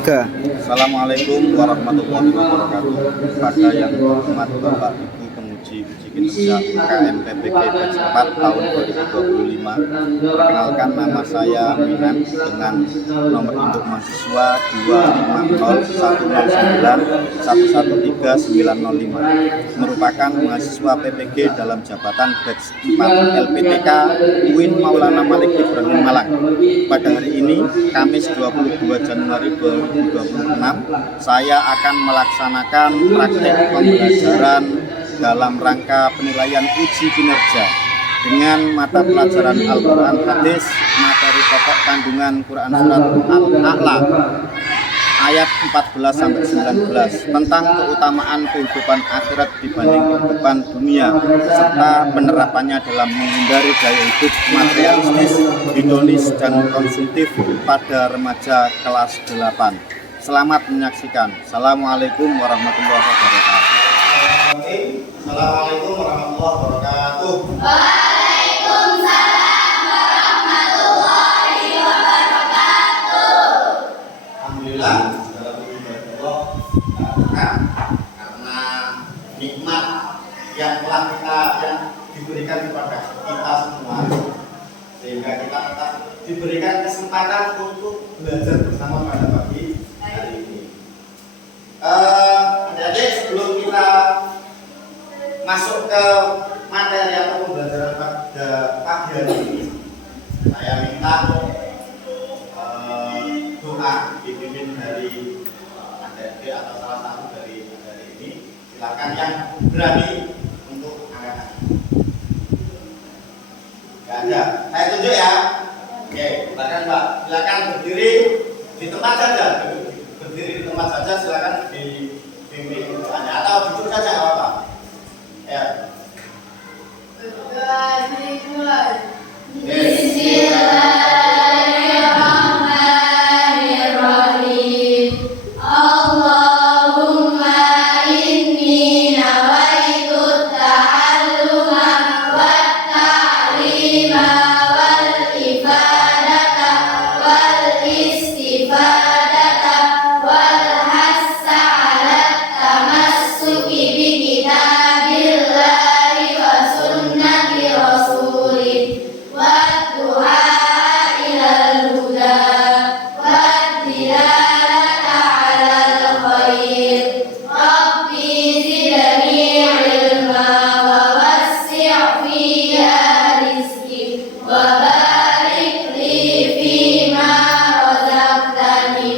3. Assalamualaikum warahmatullahi wabarakatuh. Pada yang terhormat Bapak Ibu penguji uji kinerja UKM PPG batch 4 tahun 2025. Perkenalkan, nama saya Minan dengan nomor induk mahasiswa 2509109113905. Merupakan mahasiswa PPG dalam jabatan batch 4 LPTK UIN Maulana Malik Ibrahim Malang. Pada hari ini, Kamis 22 Januari 2026, saya akan melaksanakan praktek pembelajaran dalam rangka penilaian uji kinerja dengan mata pelajaran Al-Quran Hadis, materi pokok kandungan Quran Surat Al-A'la ayat 14-19 tentang keutamaan kehidupan akhirat dibanding kehidupan dunia serta penerapannya dalam menghindari gaya hidup materialistis, hedonis, dan konsumtif pada remaja kelas 8. Selamat menyaksikan. Assalamualaikum warahmatullahi wabarakatuh. Assalamualaikum warahmatullahi wabarakatuh. Waalaikumsalam warahmatullahi wabarakatuh. Alhamdulillah, segala puji bagi Allah karena nikmat yang telah yang diberikan kepada kita semua, sehingga kita tetap diberikan kesempatan untuk belajar bersama pada pagi hari ini. Jadi sebelum kita masuk ke materi atau pembelajaran pada pagi hari ini, saya minta doa dipimpin dari adik atau salah satu dari ini. Silakan yang berani untuk angkat tangan. Gak ada. Saya tunjuk ya. Oke, silakan Mbak. Silakan berdiri di tempat saja. Berdiri di tempat saja. Silakan dipimpin doanya atau duduk saja nggak apa-apa. Ya. Bismillahirrahmanirrahim. Allahumma inni nawaitu ta'alluma wa ta'lima wal ifadata wal istifadata wal hassa 'ala tamassuki bi kitabillahi wa sunnati rasulih wa du'a ilal huda wa dilalata 'alal khair. Rabbi zidni ilma wa wassi' fiha rizqi wa barik li fima razaqtani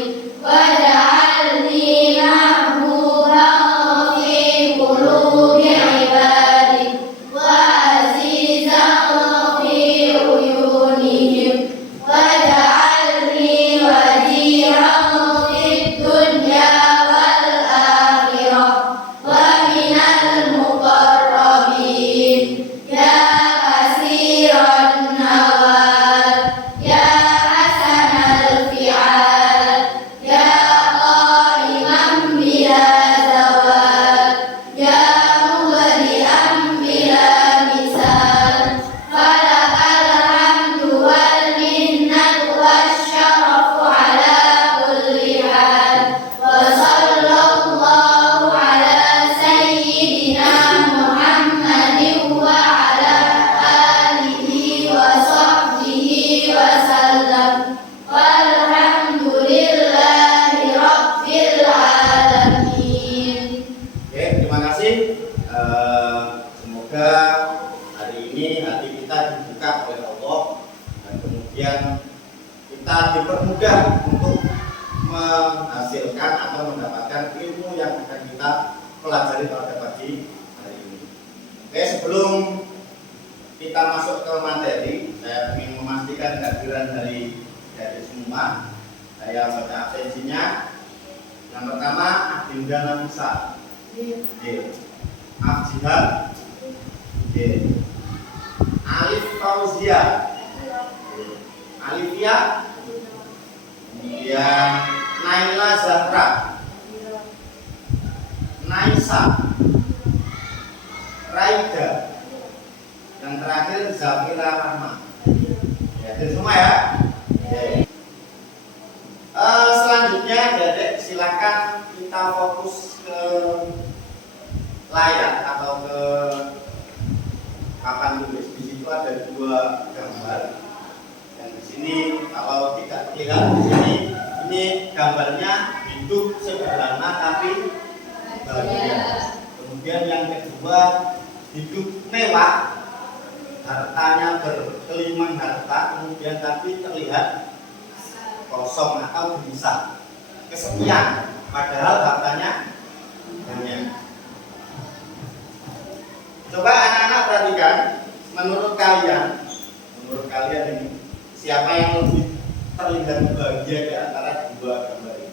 waj'alni mahmudan fi qulubi ibadik wa azizan fi uyunihim waj'alni waziran fid dunya wal akhirah wa minal muqarrabin ya kasiran nawal ya hasanal fi'al ya qaiman bila zawal ya muhdi'an bila misal falakal hamdu wal minnatu wasyarafu ala kulli hal wa sallallahu ala sayyidina Muhammadin wa ala alihi wa sahbihi wa sallam walhamdulillahi rabbil alamin. Oke, terima kasih. Semoga hari ini hati kita dibuka oleh Allah dan kemudian kita dipermudah untuk menghasilkan atau mendapatkan ilmu yang akan kita pelajari pada pagi hari ini. Oke, sebelum kita masuk ke materi, saya ingin memastikan kehadiran dari semua. Saya baca absensinya. Yang pertama, Adinda Nafisa. Abjihad. Alif Fauzia. Alifia. Kemudian Naila Zahra. Naisa. Raida. Yang terakhir Zafira Rahma. Ya, itu semua ya. Selanjutnya Selanjutnya Dedek silakan kita fokus ke layar atau ke papan tulis. Di situ ada dua gambar. Dan di sini kalau tidak lihat di sini, ini gambarnya hidup sederhana tapi bahagia. Kemudian yang kedua hidup mewah, hartanya berkelimangan harta, kemudian tapi terlihat kosong atau gelisah, kesepian, padahal hartanya banyak. Coba anak-anak perhatikan, menurut kalian ini siapa yang lebih terlihat bahagia di antara dua gambar ini?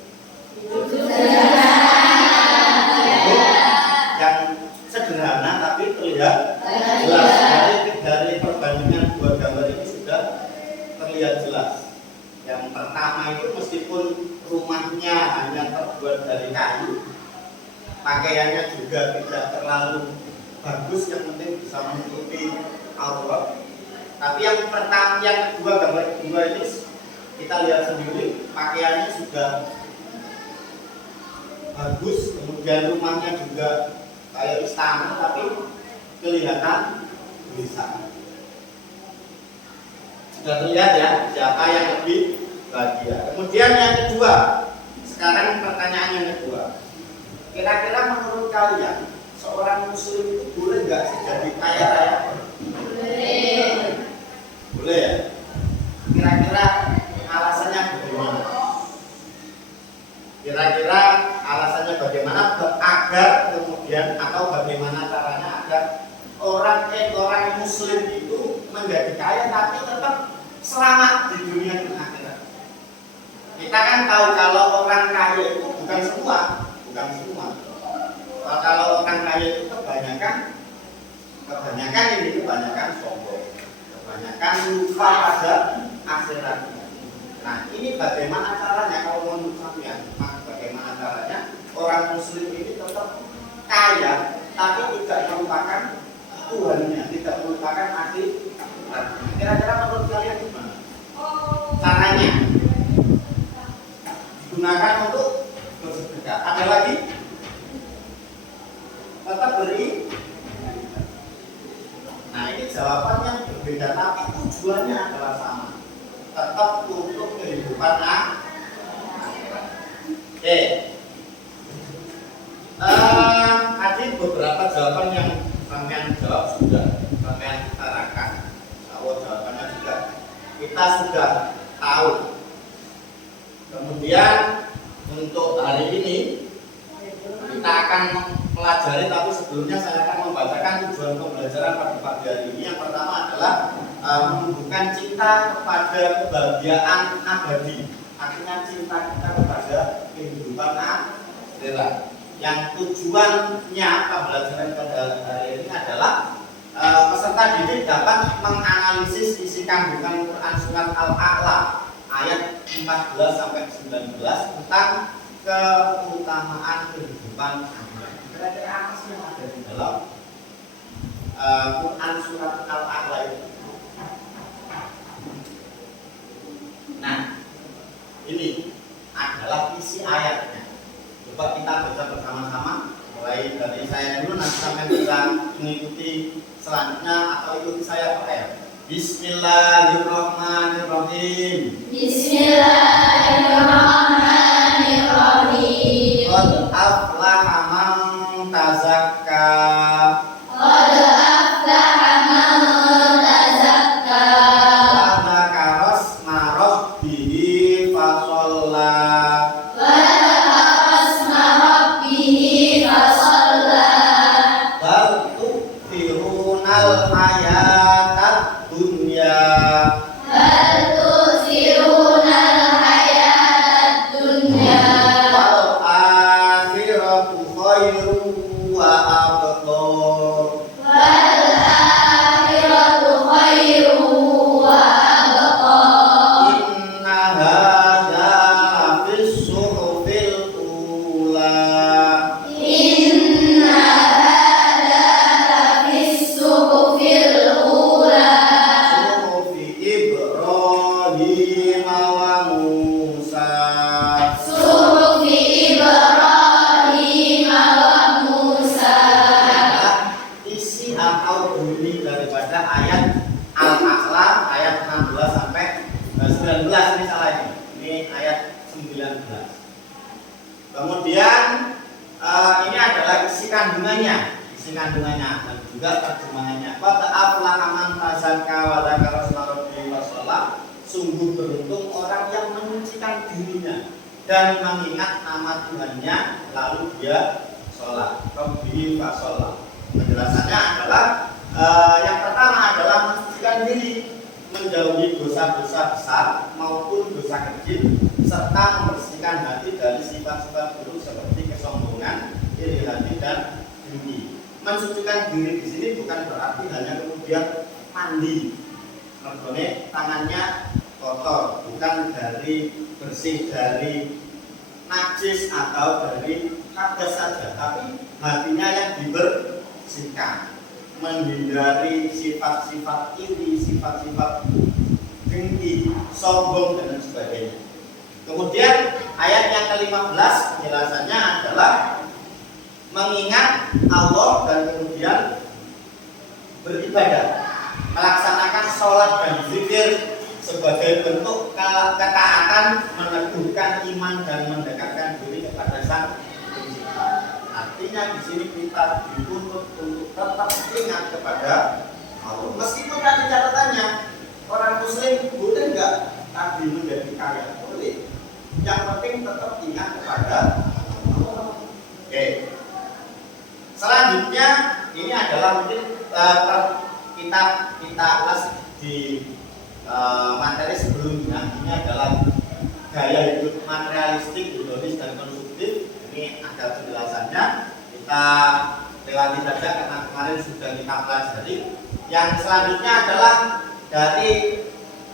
Yang sederhana tapi terlihat jelas. Dari perbandingan dua gambar ini sudah terlihat jelas. Yang pertama itu meskipun rumahnya hanya terbuat dari kayu, pakaiannya juga tidak terlalu bagus, yang penting bisa menutupi aurat. Tapi yang kedua, gambar kedua ini kita lihat sendiri, pakaiannya sudah bagus, kemudian rumahnya juga kayak istana, tapi kelihatan gelisah. Sudah terlihat ya siapa yang lebih bahagia. Kemudian yang kedua, sekarang pertanyaan yang kedua, kira-kira menurut kalian seorang muslim itu boleh nggak sih jadi kaya raya? Boleh ya. Kira-kira alasannya bagaimana? Kira-kira alasannya bagaimana agar kemudian atau bagaimana caranya agar orang muslim itu menjadi kaya tapi tetap selamat di dunia dan akhirat? Kita kan tahu kalau orang kaya itu bukan semua. Kalau orang kaya itu kebanyakan sombong, kebanyakan lupa pada akhiratnya. Nah, ini bagaimana caranya kalau menurut kalian? Bagaimana caranya orang muslim ini tetap kaya tapi tidak melupakan Tuhannya, tidak melupakan akhirat? Kira-kira menurut kalian gimana caranya? Digunakan untuk bersedekah. Ada lagi? Tetap beri. Nah, ini jawabannya berbeda tapi tujuannya adalah sama, tetap untuk kehidupan akhirat. Tadi beberapa jawaban yang sampean jawab sudah sampean utarakan. Kalau jawabannya juga kita sudah tahu. Kemudian untuk hari ini kita akan pelajari, tapi sebelumnya saya akan membacakan tujuan pembelajaran pada pagi hari ini. Yang pertama adalah menumbuhkan cinta kepada kebahagiaan abadi, artinya cinta kita kepada kehidupan akhirat. Yang tujuannya pembelajaran pada hari ini adalah peserta didik dapat menganalisis isi kandungan Quran surat Al-A'la ayat 14 sampai 19 tentang keutamaan kehidupan akhirat. Kira-kira apa sih yang ada di dalam Quran surat Al-A'la itu? Nah, ini adalah isi ayatnya. Coba kita baca bersama-sama, mulai dari saya dulu, nanti sampai bisa mengikuti selanjutnya atau ikuti saya per ayat. Bismillahirrahmanirrahim. Bismillahirrahmanirrahim. Qad aflaha man tazakka. Qad aflaha man tazakka. Wa dzakara asma rabbih fasalla. Wa dzakara asma rabbih fasalla. Bal tu'thirunal hayatad dunya. Bal tu'thirunal hayatad Kemudian ini adalah isi kandungannya dan juga terjemahannya. Qad aflaha man tazakka wa dzakara isma rabbih wa shalah. Sungguh beruntung orang yang menyucikan dirinya dan mengingat nama Tuhannya lalu dia sholat. Rabbih wa shalah. Penjelasannya adalah yang pertama adalah mensucikan diri, menjauhi dosa-dosa besar maupun dosa kecil, serta membersihkan hati dari sifat-sifat buruk seperti kesombongan, iri hati dan dengki. Mensucikan diri di sini bukan berarti hanya kemudian mandi, mergone tangannya kotor, bukan dari bersih dari najis atau dari hadas saja, tapi hatinya yang dibersihkan, menghindari sifat-sifat iri, sifat-sifat dengki, sombong dan sebagainya. Kemudian ayat yang ke-15 penjelasannya adalah mengingat Allah dan kemudian beribadah, melaksanakan sholat dan zikir sebagai bentuk ketaatan, meneguhkan iman dan mendekatkan diri kepada Sang Pencipta. Artinya di sini kita dituntut untuk tetap ingat kepada Allah. Meskipun tadi catatannya orang Muslim boleh nggak tadi menjadi kaya? Boleh. Yang penting tetap ingat kepada Allah. Oke. Selanjutnya ini adalah mungkin kitab kita ulas di materi sebelumnya. Ini adalah gaya hidup materialistik, hedonis dan konsumtif. Ini ada penjelasannya. Kita lewati saja karena kemarin sudah kita pelajari. Yang selanjutnya adalah dari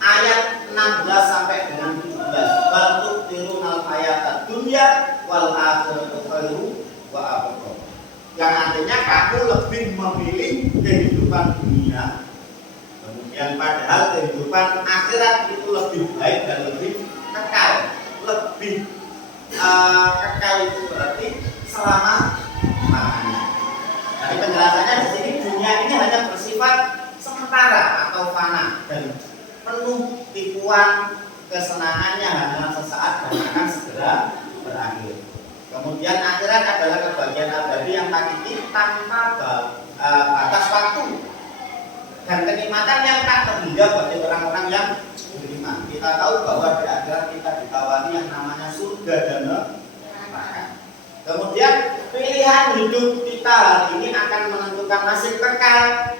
ayat 16 sampai dengan 17. Bal tu'thirunal hayatad dunya wal akhiratu khairu wa abqa. Yang artinya kamu lebih memilih kehidupan dunia, kemudian padahal kehidupan akhirat itu lebih baik dan lebih kekal. Lebih kekal itu berarti selama lamanya. Jadi penjelasannya di sini dunia ini hanya bersifat sementara atau fana dan penuh tipuan, kesenangannya hanya sesaat dan akan segera berakhir. Kemudian akhirat adalah kebahagiaan abadi yang hakiki tanpa batas waktu dan kenikmatan yang tak terhingga bagi orang-orang yang beriman. Kita tahu bahwa di akhirat kita ditawari yang namanya surga dan neraka. Kemudian pilihan hidup kita hari ini akan menentukan nasib kekal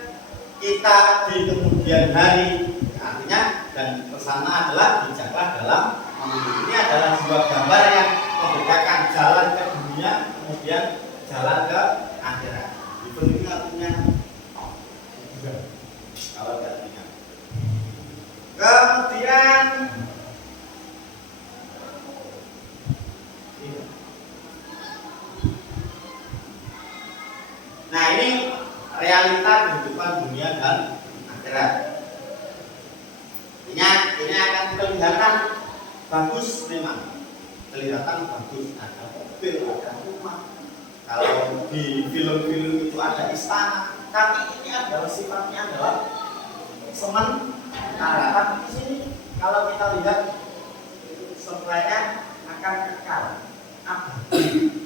kita di kemudian hari. Artinya dan pesannya adalah bijaklah dalam memilih. Ini adalah sebuah gambar yang membedakan jalan ke dunia kemudian jalan ke akhirat. Itu ini artinya kalau tidak ingat. Kemudian nah ini realita kehidupan dunia dan akhirat. Ini akan kelihatan bagus memang, kelihatan bagus, ada mobil, ada rumah. Kalau di film-film itu ada istana, tapi ini adalah sifatnya adalah sementara. Tapi di sini kalau kita lihat sebenarnya akan kekal,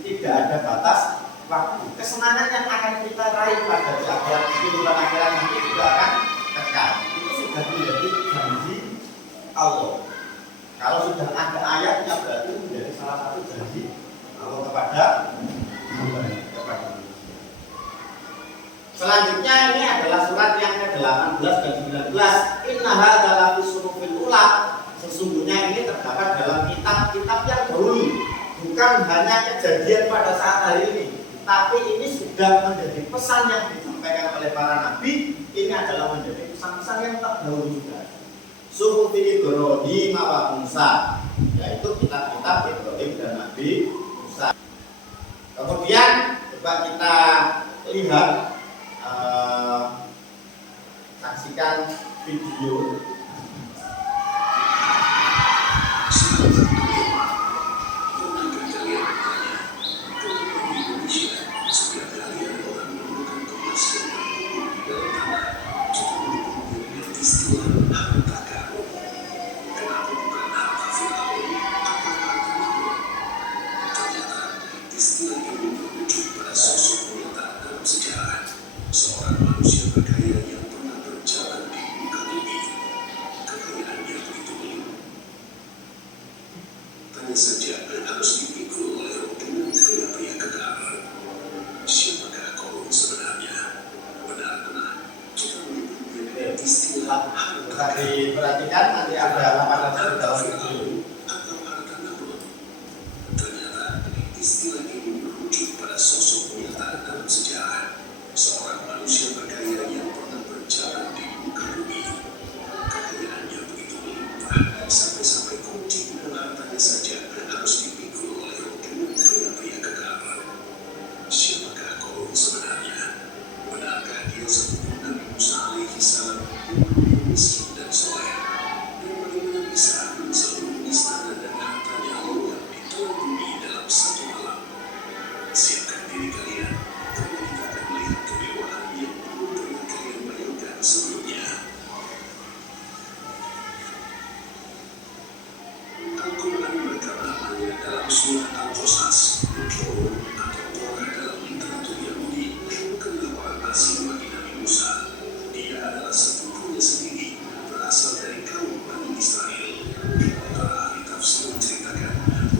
tidak ada batas waktu. Kesenangan yang akan kita raih pada akhirat kehidupan akhirat nanti juga akan kekal. Itu sudah menjadi janji Allah. Kalau sudah ada ayatnya berarti menjadi salah satu janji Allah kepada Selanjutnya ini adalah surat yang ke-18 dan 19. Inna hadza lafi suhufil ula. Sesungguhnya ini terdapat dalam kitab-kitab yang dahulu. Bukan hanya kejadian pada saat hari ini, tapi ini sudah menjadi pesan yang disampaikan oleh para nabi. Ini adalah menjadi pesan-pesan yang terdahulu juga. Suhufi Ibrahim wa Musa, yaitu kitab-kitab Ibrahim dan Nabi Musa. Kemudian coba kita lihat, saksikan video. Istilah ini merujuk pada sosok nyata dalam sejarah, seorang manusia berkaya yang pernah berjalan di muka bumi. Kekayaannya begitu melimpah. Tanya saja harus dipikul oleh roh dengan pria-pria kekar. Siapakah kau sebenarnya? Benar-benar kita menyebutnya istilah harta Diperhatikan nanti ada 800 dalam Fir'aun atau harta Namrud. Ternyata istilah ini merujuk pada sosok nyata dalam sejarah, seorang manusia berkaya yang pernah berjalan di muka bumi. Kekayaannya begitu melimpah sampai-sampai kunci dan hartanya saja harus dipikul oleh roh dengan pria-pria kekar. Siapakah kau sebenarnya? Benarkah dia sepupu Nabi Musa alaihi salam yang miskin dan soleh? Dan bagaimana bisa seluruh istana dan hartanya lenyap di telan bumi dalam satu malam? Siapkan diri kalian, karena kita akan melihat kemewaan yang belum pernah kalian bayangkan sebelumnya. Al-Quran berkata hanya dalam surat Al-Qasas, Rum atau Torah dalam literatur Yahudi bukanlah orang asing bagi Nabi Musa. Dia adalah sepupunya sendiri, berasal dari kaum Bani Israel. Para ahli tafsir menceritakan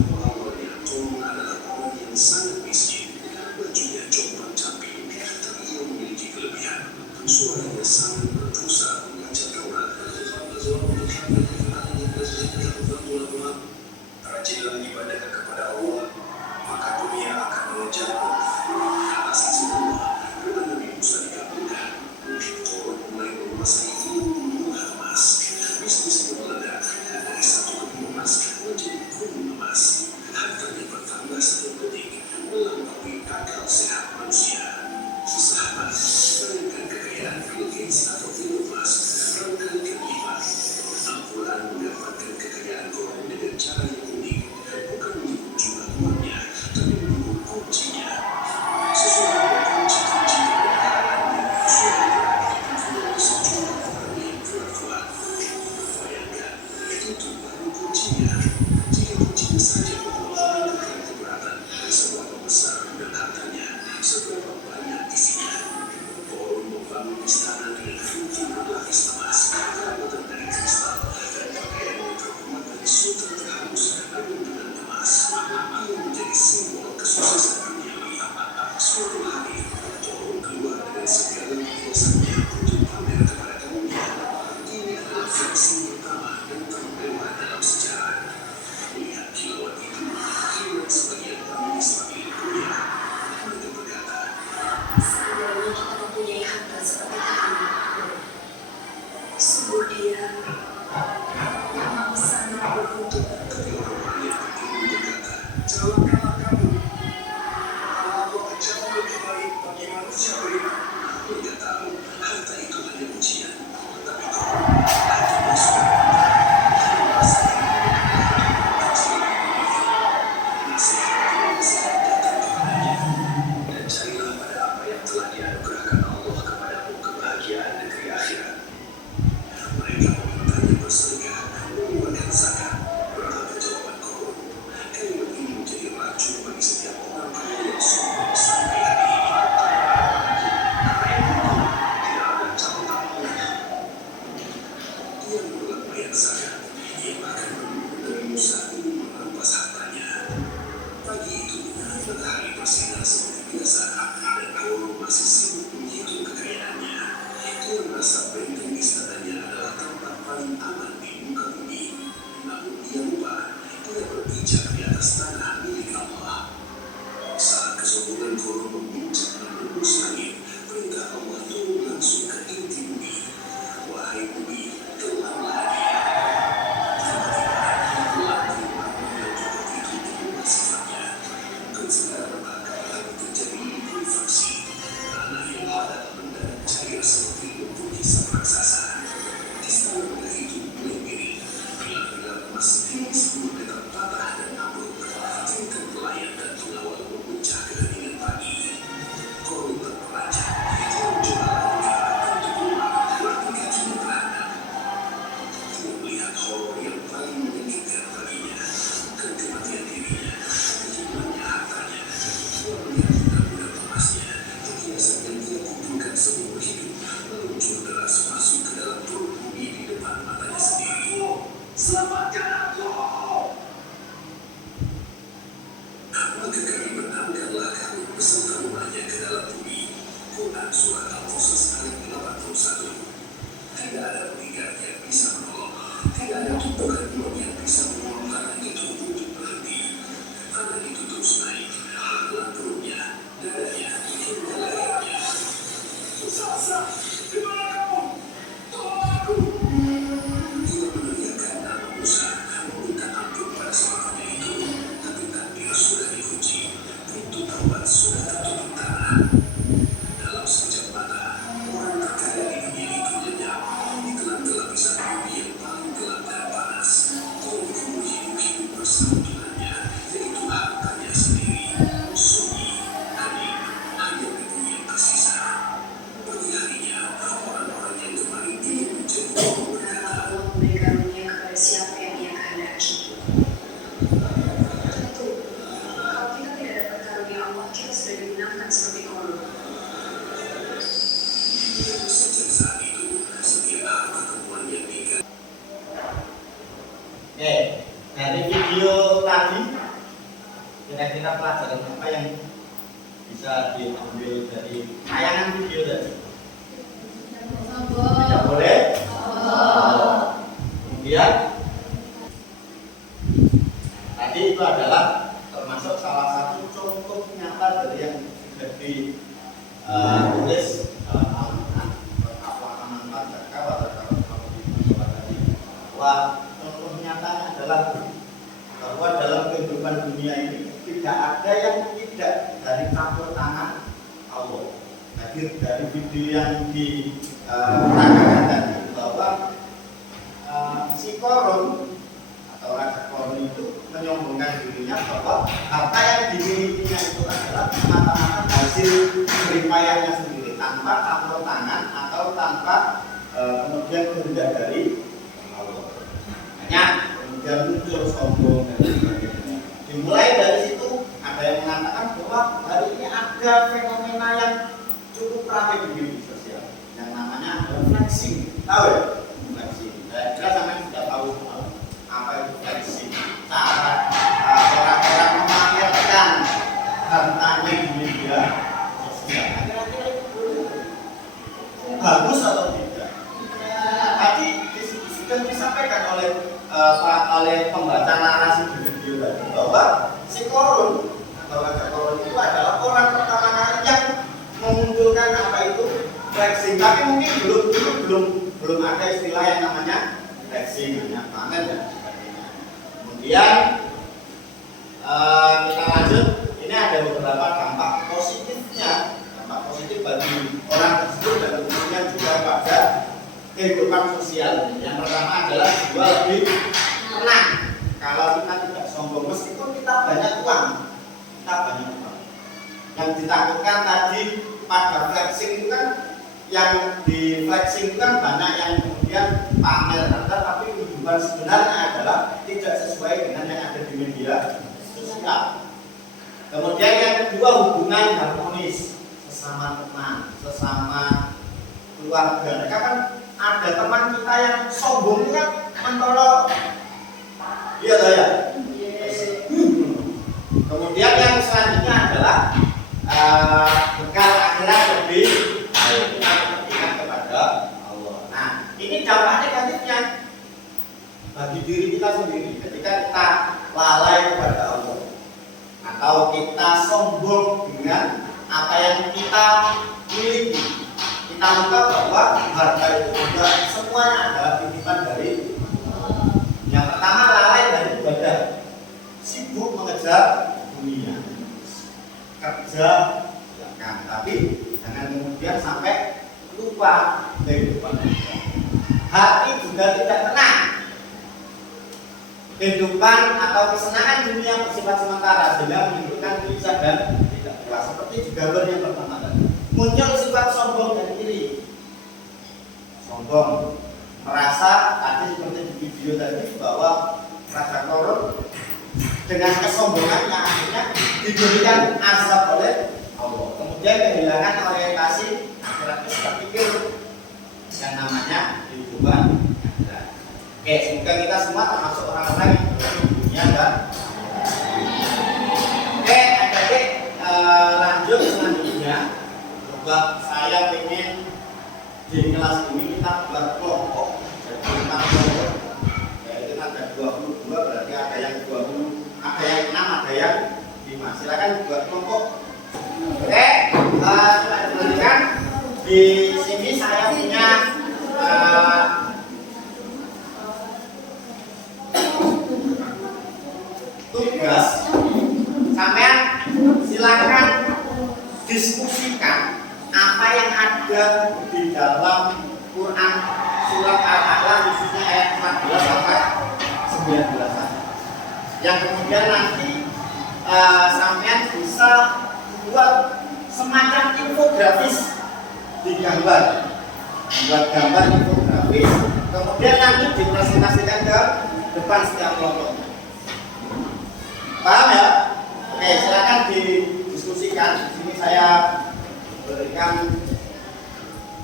bahwa awalnya Rum adalah orang yang sangat miskin, bajunya compang-camping, tapi ia memiliki kelebihan. Suaranya sangat berdosa membaca Taurat. Rajinlah ibadah kepada Allah, maka dunia akan mengejarmu. Atas izin Allah, doa Nabi Musa dikabulkan. Korun mulai menguasai ilmu emas. Bisnisnya meledak dari satu kebun emas menjadi gunung emas. Hartanya bertambah setiap detik, melampaui akal sehat manusia. Sahabat, bayangkan kekayaan Bill Gates atau Elon Musk rangkaian kelima. Al-Quran menggambarkan kekayaan korun dengan cara yang unik, bukan menyebut jumlah uangnya, tapi menyebut kuncinya. Sesuai dengan kunci-kunci keberkahannya, suara dipikul oleh sejumlah orang yang kuat-kuat. Bayangkan, itu baru kuncinya. Jika kuncinya saja membawakan keberatan, seberapa besar dan hartanya, seberapa banyak isinya. Korun membangun istana dengan fungsi berlapis emas, perabotan dari kristal, dan pakaiannya terbuat dari sutra terhalus dan benang emas. Ia menjadi simbol kesuksesan duniawi. Suatu hari, Korun keluar dengan segala perhiasannya untuk pamer kepada kaumnya. Ini adalah versi pertama dan termewah dalam sejarah. Melihat kilauan itu, kira sebagian Bani Israel goyah. Mereka berkata, seandainya kita mempunyai harta seperti ini, sungguh dia memang sangat beruntung. tapi orang-orang yang berilmu berkata, Celakalah kamu. Allah jauh lebih baik bagi manusia beriman. mereka tahu harta itu hanya ujian, tapi Korun hatinya sudah mantap. Dia merasakan nasihat datang kepadanya. Dan carilah pada apa yang telah dianugerahkan Allah kepadamu kebahagiaan negeri akhirat. Mereka memintanya bersedekah, mengeluarkan zakat. Berapa jawaban Korun? Kalimat ini menjadi racun bagi setiap orang kaya yang sombong sampai hari ini. Karena itu, tidak ada catatan Allah. Dia menolak bayar zakat. Ia bahkan membunuh Nabi Musa ingin merampas hartanya. Pagi itu, matahari bersinar seperti biasa, dan Korun masih sibuk menghitung kekayaannya. Dia merasa benteng istananya adalah tempat paling aman di muka bumi. Namun dia lupa, dia berpijak di atas tanah milik Allah. Saat kesombongan Korun memuncak menembus langit, perintah Allah turun langsung ke inti bumi. Wahai bumi, tenanglah dia. Tiba-tiba, lantai magma yang kokoh itu berubah sifatnya. Bukan segala retakan, tapi terjadi likuifaksi. Tanah maka kami menangkanlah kamu beserta rumahnya ke dalam bumi. Quran Surat Al-Qasas ayat 81. Tidak ada peninggal yang bisa menolong, tidak ada tumpukan bom yang bisa menolong tanah itu untuk berhenti. Tanah itu terus naik, adalah perutnya, dadanya, hingga lehernya. Musa, di mana kamu? Tolong aku. Dia meneriakkan nama Musa, meminta ampun pada saudaranya itu, tapi takdir sudah dikunci, pintu taubat sudah tertutup tanah. Dalam sekejap mata, orang terkaya di dunia itu lenyap, ditelan lapisan bumi yang paling gelap dan panas. Orang kubur hidup bersama Tuhannya, yaitu hartanya sendiri, sunyi, hening, hanya debu yang tersisa. Pagi harinya, orang-orang yang kemarin ingin menjadi berkata, Allah memberi karunia kepada siapa yang Ia kehendaki. Tentu, kalau kita tidak dapat karunia Allah, kita sudah digunakan seperti korun. sejak saat itu, setiap hari pertemuan yang diganti. Oke, dari video tadi kira-kira pelajaran apa yang bisa diambil dari tayangan video tadi? Tidak boleh. Kemudian tadi itu adalah termasuk salah satu contoh nyata dari yang sudah ditulis dalam Al-Quran. Bahwa contoh nyatanya adalah bahwa dalam kehidupan dunia ini tidak ada yang tidak dari campur tangan Allah. Jadi dari video yang diterangkan tadi bahwa si Korun atau Raja Korun itu menyombongkan dirinya bahwa harta yang dimilikinya itu adalah semata-mata hasil jeripayahnya sendiri tanpa campur tangan atau tanpa kemudian kehendak dari Allah. Hanya kemudian muncul sombong dan sebagainya. Dimulai dari situ ada yang mengatakan bahwa hari ini ada fenomena yang cukup ramai di media sosial yang namanya adalah flexing. Tahu ya? Flexing. Saya kira sampai sudah tahu semua apa itu flexing. Cara orang-orang memamerkan hartanya di media sosial. Kira-kira itu bagus atau tidak? Tadi sudah disampaikan oleh pembaca narasi di video tadi bahwa si Korun atau Raja Korun itu adalah orang pertama kali yang memunculkan apa itu flexing. Tapi mungkin belum ada istilah yang namanya flexing, hanya pamer dan sebagainya. Kemudian kita lanjut. Ini ada beberapa dampak positifnya, dampak positif bagi orang tersebut dan kemudian juga pada kehidupan sosial. Yang pertama adalah jiwa lebih tenang. Kalau kita tidak sombong, meskipun kita banyak uang, Yang ditakutkan tadi pada flexing itu kan, yang di flexing itu kan banyak yang kemudian pamer harta, tapi kehidupan sebenarnya adalah tidak sesuai dengan yang ada di media sosial. Kemudian yang kedua, hubungan harmonis sesama teman, sesama keluarga. Mereka kan ada teman kita yang sombong kan mentolok, iya toh ya. Kemudian yang selanjutnya adalah bekal akhirat lebih baik, kita beriman kepada Allah. Nah, ini dampak negatifnya bagi diri kita sendiri ketika kita lalai kepada Allah atau kita sombong dengan apa yang kita miliki. Kita lupa bahwa harta itu juga semuanya adalah titipan dari yang pertama, lalai dari ibadah, sibuk mengejar dunia, kerja, tapi jangan kemudian sampai lupa kehidupan kita. Hati juga tidak tenang. Kehidupan atau kesenangan dunia bersifat sementara sehingga menimbulkan gelisah dan tidak puas. Seperti di gambar yang pertama tadi, muncul sifat sombong dan iri. Sombong, merasa tadi seperti di video tadi bahwa Raja Korun dengan kesombongannya akhirnya diberikan azab oleh Allah. Kemudian kehilangan orientasi akhirat, pikir yang namanya kehidupan akhirat. Oke, semoga kita semua termasuk orang-orang yang berdunia dan oke, Mbak, saya ingin di kelas ini kita buat kelompok. Jadi 5 kelompok. Yaitu ada 22, berarti ada yang 20, ada yang 6, ada yang 5. Silakan buat kelompok. Oke, coba diperhatikan. Di sini saya punya tugas. Sampean silakan diskusikan apa yang ada di dalam Quran surat Al-A'la khususnya ayat 14 sampai 19. Yang kemudian nanti sampean bisa buat semacam infografis di gambar, buat gambar infografis, kemudian nanti dipresentasikan ke depan setiap kelompok. Paham ya? Oke, silakan didiskusikan. Di sini saya berikan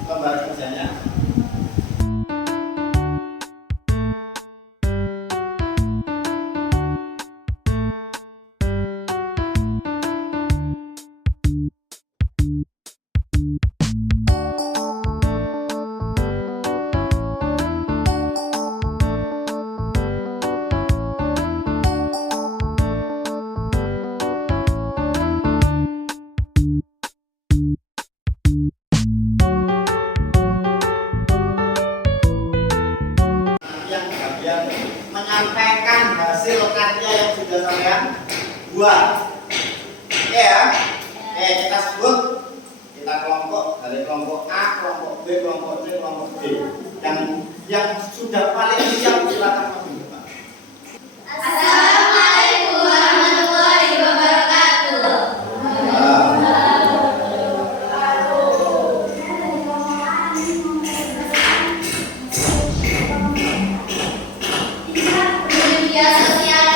lembar kerjanya. Menyampaikan hasil karya yang sudah sampean buat. Oke ya. Oke, kita sebut, kita kelompok, dari kelompok A, kelompok B, kelompok C, kelompok D. Yang sudah paling siap silakan maju depan. Assalamualaikum warahmatullahi wabarakatuh. Media sosial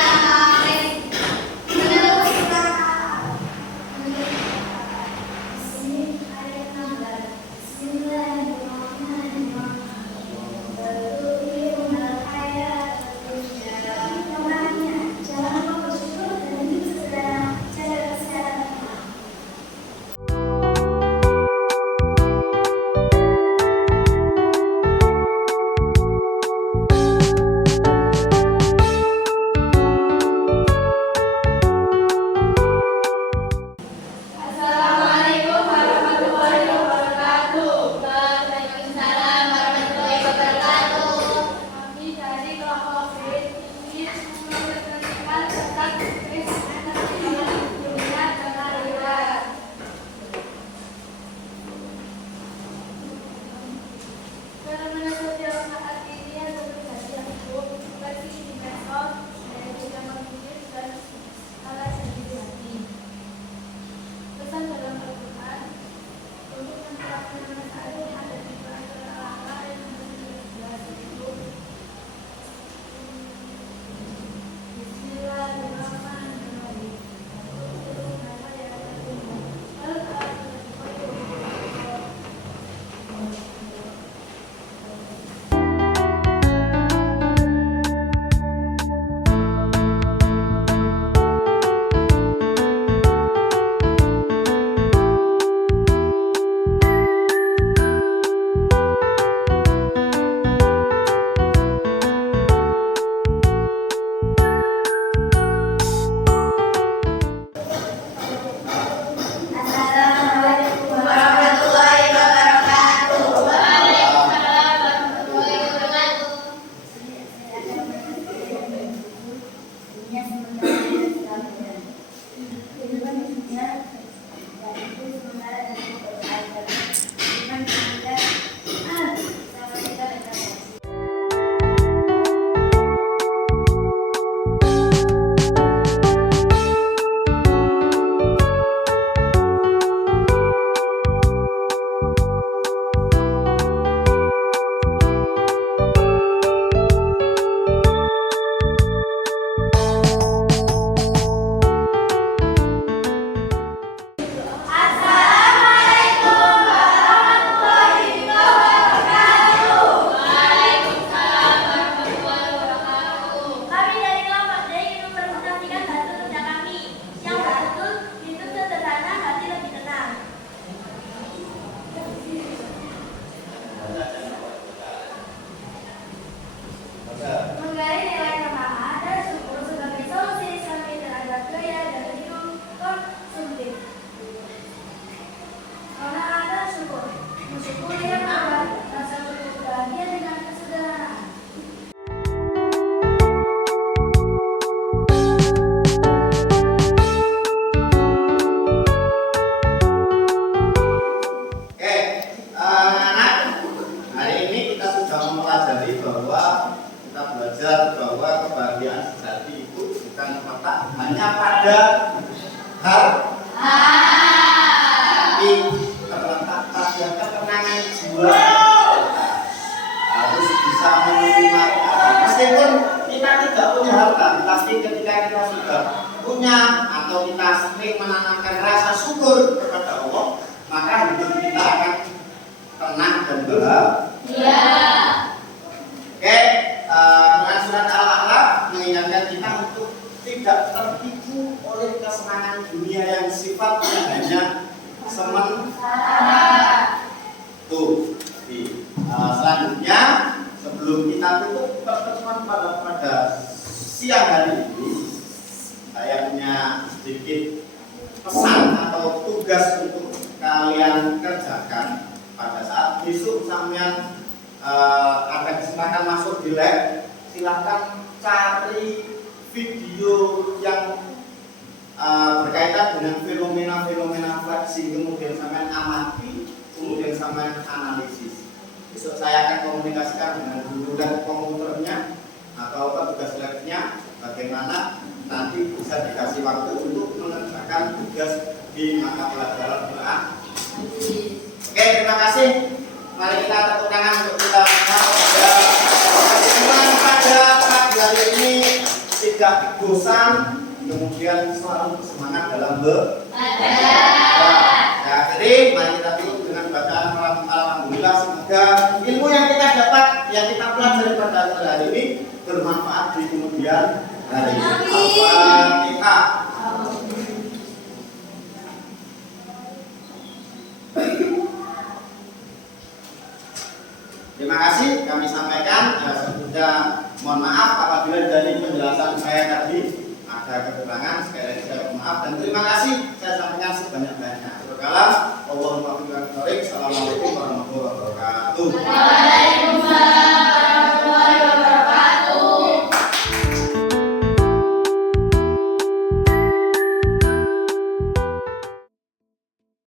Tapi terletak pada ketenangan jiwa, harus bisa menerima. Meskipun kita tidak punya harta, tapi ketika kita sudah punya atau kita sering menanamkan rasa syukur kepada Allah, maka hidup kita akan tenang dan bahagia. Oke, surat Al-A'raf mengingatkan kita untuk tidak tertipu oleh kesenangan dunia yang sifatnya hanya sementara. Tuh, selanjutnya sebelum kita tutup pertemuan pada siang hari ini, saya punya sedikit pesan atau tugas untuk kalian kerjakan pada saat besok sampean ada kesempatan masuk di lab. Silahkan cari video yang berkaitan dengan fenomena-fenomena flexing, kemudian sampean amati, kemudian sampean analisis. Besok saya akan komunikasikan dengan guru dan komputernya atau petugas labnya bagaimana nanti bisa dikasih waktu untuk mengerjakan tugas di mata pelajaran Quran. Oke, terima kasih. Mari kita tepuk tangan untuk kita pada pagi hari ini tidak bosan, kemudian selalu bersemangat dalam belajar. Jadi mari kita tutup dengan bacaan alhamdulillah. Semoga ilmu yang kita dapat, yang kita pelajari pada hari ini bermanfaat di kemudian hari. Al-Fatihah. Terima kasih kami sampaikan. Sebelumnya mohon maaf apabila dari penjelasan saya tadi ada kekurangan. Sekali lagi saya mohon maaf dan terima kasih. Saya sampaikan sebanyak-banyaknya. Assalamualaikum warahmatullahi wabarakatuh.